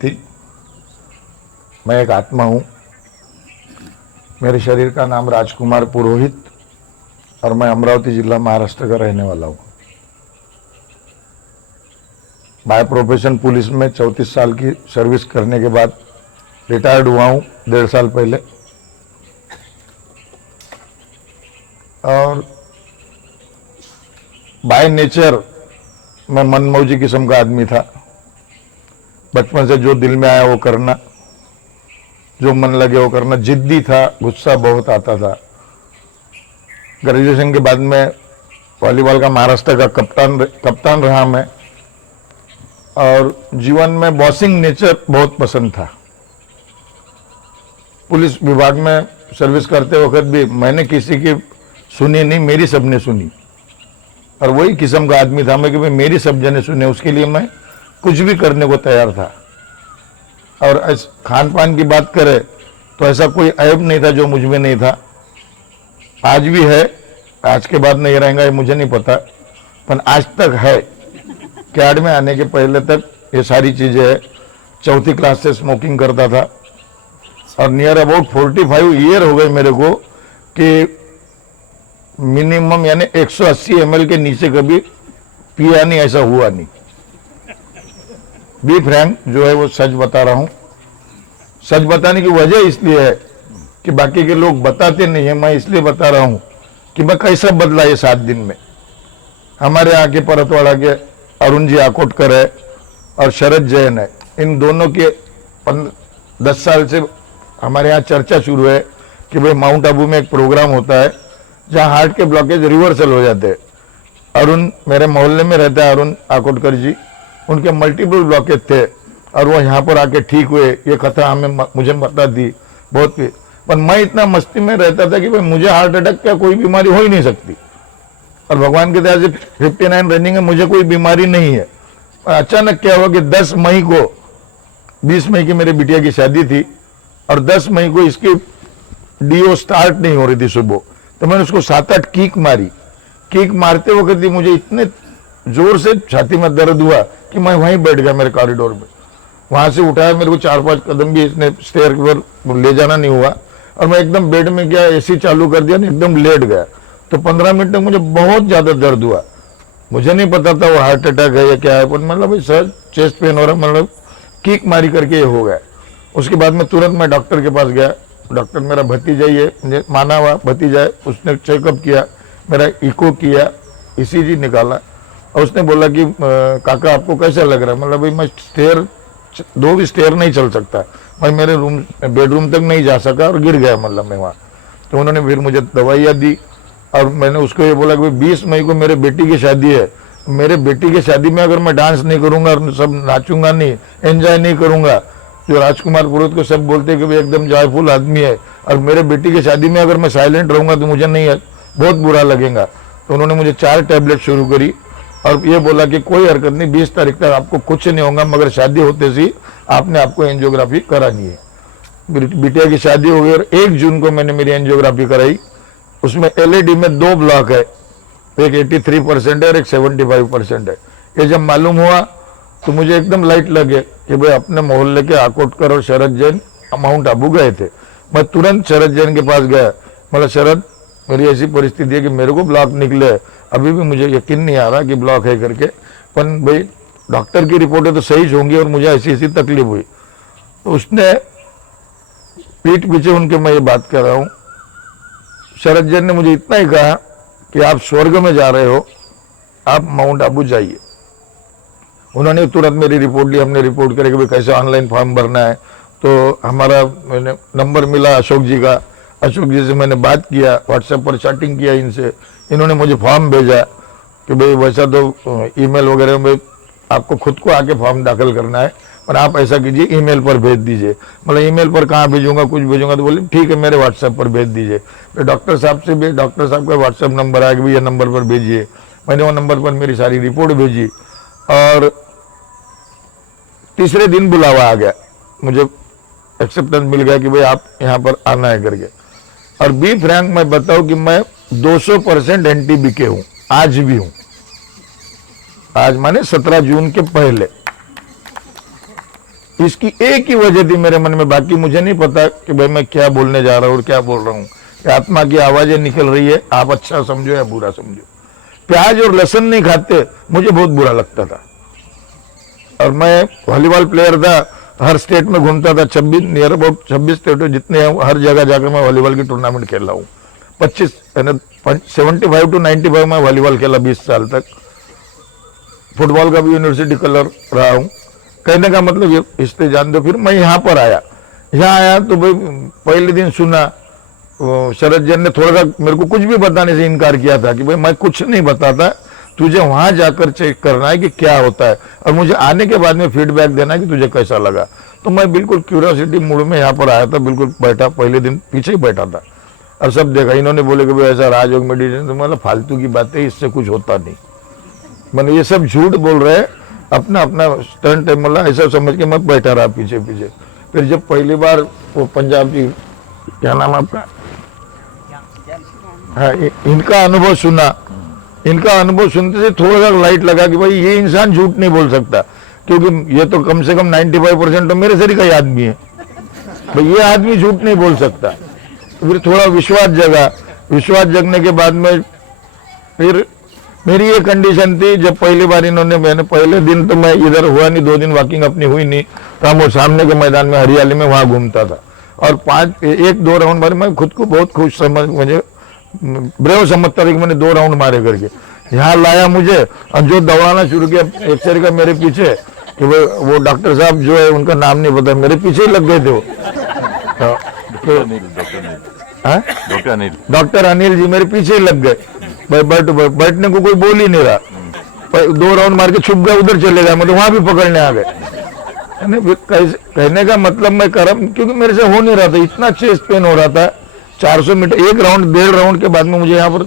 थी। मैं एक आत्मा हूँ। मेरे शरीर का नाम राजकुमार पुरोहित और मैं अमरावती जिला महाराष्ट्र का रहने वाला हूँ। बाय प्रोफेशन पुलिस में 34 साल की सर्विस करने के बाद रिटायर्ड हुआ हूँ 1.5 साल पहले। और बाय नेचर मैं मनमौजी किस्म का आदमी था। बचपन से जो दिल में आया वो करना, जो मन लगे वो करना। जिद्दी था, गुस्सा बहुत आता था। ग्रेजुएशन के बाद में वॉलीबॉल का महाराष्ट्र का कप्तान रहा मैं। और जीवन में बॉसिंग नेचर बहुत पसंद था। पुलिस विभाग में सर्विस करते वक्त भी मैंने किसी की सुनी नहीं, मेरी सबने सुनी। और वही किस्म का आदमी था मैं कि भाई मेरी सब जने सुने, उसके लिए मैं कुछ भी करने को तैयार था। और खान पान की बात करें तो ऐसा कोई ऐब नहीं था जो मुझ में नहीं था। आज भी है, आज के बाद नहीं रहेगा ये मुझे नहीं पता, पर आज तक है। कैड में आने के पहले तक ये सारी चीजें है। 4th क्लास से स्मोकिंग करता था और नियर अबाउट 45 ईयर हो गए मेरे को कि मिनिमम यानी 180 ml के नीचे कभी पिया नहीं, ऐसा हुआ नहीं। बी फ्रैंक जो है वो सच बता रहा हूं। सच बताने की वजह इसलिए है कि बाकी के लोग बताते नहीं है, मैं इसलिए बता रहा हूं कि मैं कैसा बदला ये 7 दिन में। हमारे यहाँ के परतवाड़ा के अरुण जी आकोटकर है और शरद जैन है। इन दोनों के 10 साल से हमारे यहाँ चर्चा शुरू है कि भाई माउंट आबू में एक प्रोग्राम होता है जहाँ हार्ट के ब्लॉकेज रिवर्सल हो जाते हैं। अरुण मेरे मोहल्ले में रहता है, अरुण आकोटकर जी। उनके मल्टीपल ब्लॉकेज थे और वो यहाँ पर आके ठीक हुए। ये कथा हमें मुझे बता दी बहुत। पर मैं इतना मस्ती में रहता था कि भाई मुझे हार्ट अटैक क्या कोई बीमारी हो ही नहीं सकती। और भगवान की दया से 59 रनिंग है, मुझे कोई बीमारी नहीं है। और अचानक क्या हुआ कि 10 मई को, 20 मई की मेरी बिटिया की शादी थी और 10 मई को इसकी डीओ स्टार्ट नहीं हो रही थी सुबह। तो मैंने उसको 7-8 किक मारी। किक मारते वक्त ही मुझे इतने जोर से छाती में दर्द हुआ कि मैं वहीं बैठ गया मेरे कॉरिडोर में। वहां से उठाया, मेरे को 4-5 कदम भी इसने स्टेयर पर ले जाना नहीं हुआ और मैं एकदम बेड में गया, एसी चालू कर दिया, एकदम लेट गया। तो 15 मिनट तक मुझे बहुत ज्यादा दर्द हुआ। मुझे नहीं पता था वो हार्ट अटैक है या क्या है, पर मतलब भाई सर चेस्ट पेन हो रहा है, मतलब किक मारी करके ये हो गया। उसके बाद में तुरंत मैं डॉक्टर के पास गया। डॉक्टर मेरा भतीजा ही है, मुझे माना हुआ भतीजा है। उसने चेकअप किया, मेरा इको किया, ईसीजी निकाला और उसने बोला कि काका आपको कैसा लग रहा है। मतलब भाई मैं स्टेयर 2 भी स्टेयर नहीं चल सकता, मैं मेरे बेडरूम तक नहीं जा सका और गिर गया मतलब मैं वहाँ। तो उन्होंने फिर मुझे दवाइयाँ दी और मैंने उसको ये बोला कि भाई 20 मई को मेरे बेटी की शादी है। मेरे बेटी की शादी में अगर मैं डांस नहीं करूंगा और सब नाचूंगा नहीं, एंजॉय नहीं करूंगा, जो राजकुमार पुरोहित को सब बोलते हैं कि भाई एकदम जॉयफुल आदमी है, और मेरे बेटी की शादी में अगर मैं साइलेंट रहूंगा तो मुझे नहीं है, बहुत बुरा लगेगा। तो उन्होंने मुझे 4 टैबलेट शुरू करी और ये बोला कि कोई हरकत नहीं, 20 तारीख तक आपको कुछ नहीं होगा, मगर शादी होते सी आपने आपको एंजियोग्राफी करानी है। बिटिया की शादी हो गई और 1 जून को मैंने मेरी एंजियोग्राफी कराई। उसमें एलईडी में 2 ब्लॉक है, एक 83% है और एक 75% है। ये जब मालूम हुआ तो मुझे एकदम लाइट लगे कि भाई अपने मोहल्ले के आकोटकर और शरद जैन माउंट आबू गए थे। मैं तुरंत शरद जैन के पास गया। मतलब शरद, मेरी ऐसी परिस्थिति है कि मेरे को ब्लॉक निकले, अभी भी मुझे यकीन नहीं आ रहा कि ब्लॉक है करके, पर भाई डॉक्टर की रिपोर्टें तो सही होंगी और मुझे ऐसी ऐसी तकलीफ हुई। तो उसने पीठ पीछे उनके मैं ये बात कर रहा हूँ, शरद जैन ने मुझे इतना ही कहा कि आप स्वर्ग में जा रहे हो, आप माउंट आबू जाइए। उन्होंने तुरंत मेरी रिपोर्ट ली, हमने रिपोर्ट करी कि भाई कैसे ऑनलाइन फॉर्म भरना है। तो हमारा मैंने नंबर मिला अशोक जी का, अशोक जी से मैंने बात किया, व्हाट्सएप पर चैटिंग किया इनसे। इन्होंने मुझे फॉर्म भेजा कि भाई वैसा तो ईमेल वगैरह में आपको खुद को आके फॉर्म दाखिल करना है, पर आप ऐसा कीजिए ईमेल पर भेज दीजिए। मतलब ईमेल पर कहाँ भेजूंगा, कुछ भेजूंगा, तो बोले ठीक है मेरे व्हाट्सएप पर भेज दीजिए। फिर डॉक्टर साहब से भी, डॉक्टर साहब का व्हाट्सएप नंबर आया कि भाई ये नंबर पर भेजिए। मैंने वो नंबर पर मेरी सारी रिपोर्ट भेजी और तीसरे दिन बुलावा आ गया, मुझे एक्सेप्टेंस मिल गया कि भाई आप यहाँ पर आना है करके। और बी फ्रैंक मैं बताऊं कि मैं 200% एंटी-बीके हूं, आज भी हूं। आज माने 17 जून के पहले इसकी एक ही वजह थी मेरे मन में, बाकी मुझे नहीं पता कि भाई मैं क्या बोलने जा रहा हूँ और क्या बोल रहा हूँ। आत्मा की आवाजें निकल रही है, आप अच्छा समझो या बुरा समझो। प्याज और लहसुन नहीं खाते, मुझे बहुत बुरा लगता था। और मैं वॉलीबॉल प्लेयर था, हर स्टेट में घूमता था, 26 नियर अबाउट 26 स्टेट जितने हैं हर जगह जाकर मैं वॉलीबॉल की टूर्नामेंट खेल रहा हूँ। 75 to 95 में वॉलीबॉल खेला 20 साल तक। फुटबॉल का भी यूनिवर्सिटी कलर रहा हूँ। कहने का मतलब ये इसलिए जान दो। फिर मैं यहाँ पर आया, यहाँ आया तो भाई पहले दिन सुना शरद जैन ने थोड़ा सा मेरे को कुछ भी बताने से इनकार किया था कि भाई मैं कुछ नहीं बताता, तुझे वहां जाकर चेक करना है कि क्या होता है और मुझे आने के बाद में फीडबैक देना है कि तुझे कैसा लगा। तो मैं बिल्कुल क्यूरियोसिटी मूड में यहाँ पर आया था, बिल्कुल बैठा, पहले दिन पीछे ही बैठा था और सब देखा। इन्होंने बोले कि भाई ऐसा राजयोग मेडिटेशन, तो मतलब फालतू की बातें, इससे कुछ होता नहीं। मैंने ये सब झूठ बोल रहे हैं, अपना अपना स्टंट है, मतलब ऐसा समझ के मैं बैठा रहा पीछे पीछे। फिर जब पहली बार वो पंजाब की, क्या नाम आपका, हाँ, इनका अनुभव सुना, इनका अनुभव सुनते से थोड़ा सा लाइट लगा कि भाई ये इंसान झूठ नहीं बोल सकता, क्योंकि ये तो कम से कम 95% तो मेरे शरीर का ही आदमी है, भाई ये आदमी झूठ नहीं बोल सकता। फिर थोड़ा विश्वास जगा। विश्वास जगने के बाद में फिर मेरी ये कंडीशन थी, जब पहली बार इन्होंने, मैंने पहले दिन तो मैं इधर हुआ नहीं, 2 दिन वॉकिंग अपनी हुई नहीं, तो हम वो सामने के मैदान में हरियाली में वहां घूमता था और 1-2 राउंड मारे। मैं खुद को बहुत खुश समझ, मुझे ब्रेव समझता था कि मैंने 2 राउंड मारे करके। यहाँ लाया मुझे और जो दौड़ाना शुरू किया एक्सरे का मेरे पीछे, कि वो डॉक्टर साहब जो है उनका नाम नहीं पता, मेरे पीछे ही लग गए थे वो। डॉक्टर अनिल जी मेरे पीछे ही लग गए। बैठने को कोई बोल ही नहीं रहा, 2 राउंड मार के छुप गया, उधर चले गए, मतलब वहां भी पकड़ने आ गए। कहने का मतलब मैं करम, क्योंकि मेरे से हो नहीं रहा था, इतना चेस्ट पेन हो रहा था। 400 मीटर 1 राउंड 1.5 राउंड के बाद में मुझे यहाँ पर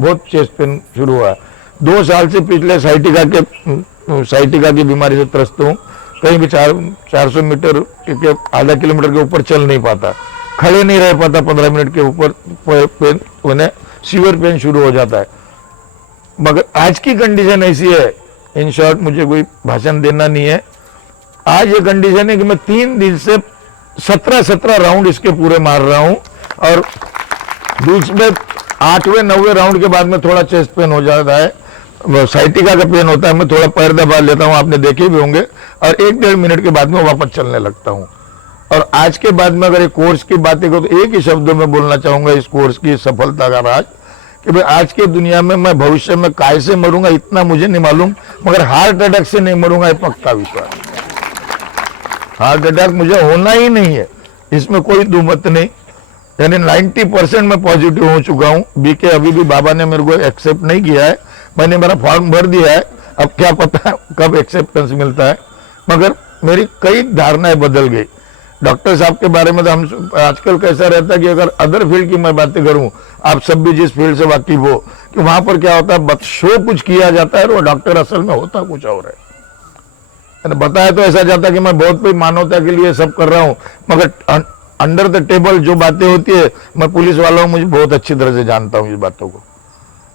बहुत चेस्ट पेन शुरू हुआ। 2 साल से पिछले साइटिका की बीमारी से त्रस्त हूँ। कहीं भी 400 मीटर के आधा किलोमीटर के ऊपर चल नहीं पाता, खड़े नहीं रह पाता 15 मिनट के ऊपर, पेन उन्हें सीवियर पेन शुरू हो जाता है। मगर आज की कंडीशन ऐसी है, इन शॉर्ट मुझे कोई भाषण देना नहीं है, आज ये कंडीशन है कि मैं 3 दिन से 17 राउंड इसके पूरे मार रहा हूं और बीच में 8वें 9वें राउंड के बाद में थोड़ा चेस्ट पेन हो जाता है, साइटिका का पेन होता है, मैं थोड़ा पैर दबा लेता हूं, आपने देखे भी होंगे, और 1-1.5 मिनट के बाद में वापस चलने लगता हूं। और आज के बाद में अगर एक कोर्स की बातें करो तो एक ही शब्दों में बोलना चाहूंगा इस कोर्स की सफलता का राज, कि भाई आज की दुनिया में मैं भविष्य में काय से मरूंगा इतना मुझे नहीं मालूम, मगर हार्ट अटैक से नहीं मरूंगा ये पक्का विश्वास। हार्ट अटैक मुझे होना ही नहीं है, इसमें कोई दुमत नहीं। यानी 90% मैं पॉजिटिव हो चुका हूं। बीके अभी भी बाबा ने मेरे को एक्सेप्ट नहीं किया है, मैंने मेरा फॉर्म भर दिया है, अब क्या पता कब एक्सेप्टेंस मिलता है, मगर मेरी कई धारणाएं बदल गई। डॉक्टर साहब के बारे में तो हम आजकल कैसा रहता है कि अगर अदर फील्ड की मैं बातें करूं, आप सब भी जिस फील्ड से वाकिफ हो, कि वहां पर क्या होता है, शो कुछ किया जाता है और वो डॉक्टर असल में होता कुछ और है। बताया तो ऐसा जाता है कि मैं बहुत कोई मानवता के लिए सब कर रहा हूं, मगर अंडर द टेबल जो बातें होती है, मैं पुलिस वाला हूं, मुझे बहुत अच्छी तरह से जानता हूं इस बातों को।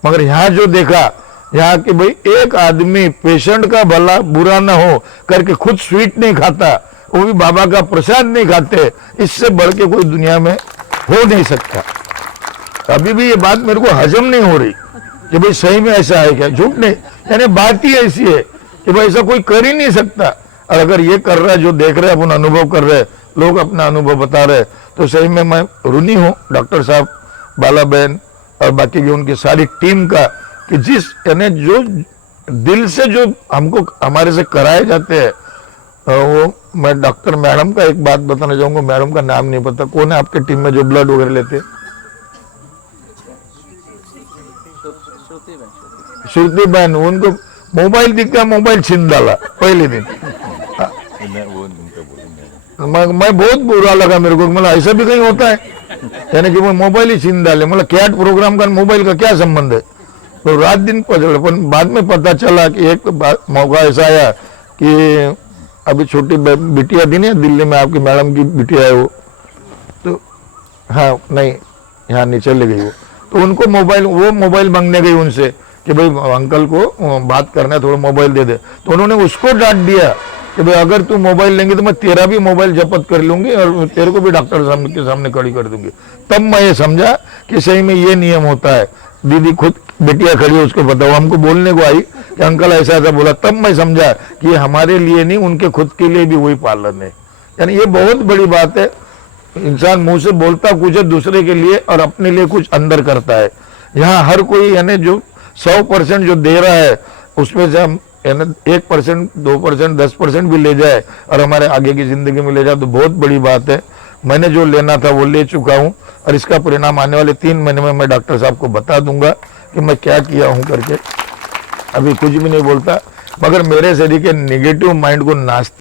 मगर यहाँ जो देखा, यहाँ कि भाई एक आदमी पेशेंट का भला बुरा ना हो करके खुद स्वीट नहीं खाता, वो भी बाबा का प्रसाद नहीं खाते, इससे बढ़ के कोई दुनिया में हो नहीं सकता। अभी भी ये बात मेरे को हजम नहीं हो रही कि भाई सही में ऐसा है क्या, झूठ नहीं, यानी बात ही ऐसी है कि भाई ऐसा कोई कर ही नहीं सकता। और अगर ये कर रहा है, जो देख रहे हैं, अपन अनुभव कर रहे हैं, लोग अपना अनुभव बता रहे, तो सही में मैं ऋणी हूँ डॉक्टर साहब, बाला बहन और बाकी की उनकी सारी टीम का, कि जिस यानी जो दिल से जो हमको हमारे से कराए जाते हैं, वो मैं डॉक्टर मैडम का एक बात बताना चाहूंगा, मैडम का नाम नहीं पता, कौन है आपके टीम में जो ब्लड वगैरह लेते? श्रुति बहन, उनको मोबाइल दिख गया, मोबाइल छीन डाला पहले दिन। मैं बहुत बुरा लगा मेरे को, मतलब ऐसा भी कहीं होता है, यानी कि वो मोबाइल ही छीन डाले, मतलब कैट प्रोग्राम का मोबाइल का क्या संबंध है। तो रात दिन पता, बाद में पता चला कि एक मौका ऐसा आया कि अभी छोटी बिटिया थी ना दिल्ली में, आपकी मैडम की बिटिया है वो, तो हाँ नहीं यहाँ नहीं चली गई वो, तो उनको वो मोबाइल मांगने गई उनसे कि भाई अंकल को बात करना है, थोड़ा मोबाइल दे दे, तो उन्होंने उसको डांट दिया कि भाई अगर तू मोबाइल लेंगे तो मैं तेरा भी मोबाइल जब्त कर लूंगी और तेरे को भी डॉक्टर साहब के सामने खड़ी कर दूंगी। तब मैं ये समझा कि सही में ये नियम होता है। दीदी खुद बेटिया खड़ी है, उसको बताओ, हमको बोलने को आई कि अंकल ऐसा ऐसा बोला, तब मैं समझा कि ये हमारे लिए नहीं, उनके खुद के लिए भी वही पालन है। यानी ये बहुत बड़ी बात है। इंसान मुंह से बोलता कुछ है दूसरे के लिए और अपने लिए कुछ अंदर करता है। यहाँ हर कोई यानी जो 100% जो दे रहा है उसमें से हम 1%, 2%, 10% भी ले जाए और हमारे आगे की जिंदगी में ले जाए तो बहुत बड़ी बात है। मैंने जो लेना था वो ले चुका हूँ और इसका परिणाम आने वाले 3 महीने में मैं डॉक्टर साहब को बता दूंगा कि मैं क्या किया हूँ करके। अभी कुछ भी नहीं बोलता, मगर मेरे शरीर के निगेटिव माइंड को नाश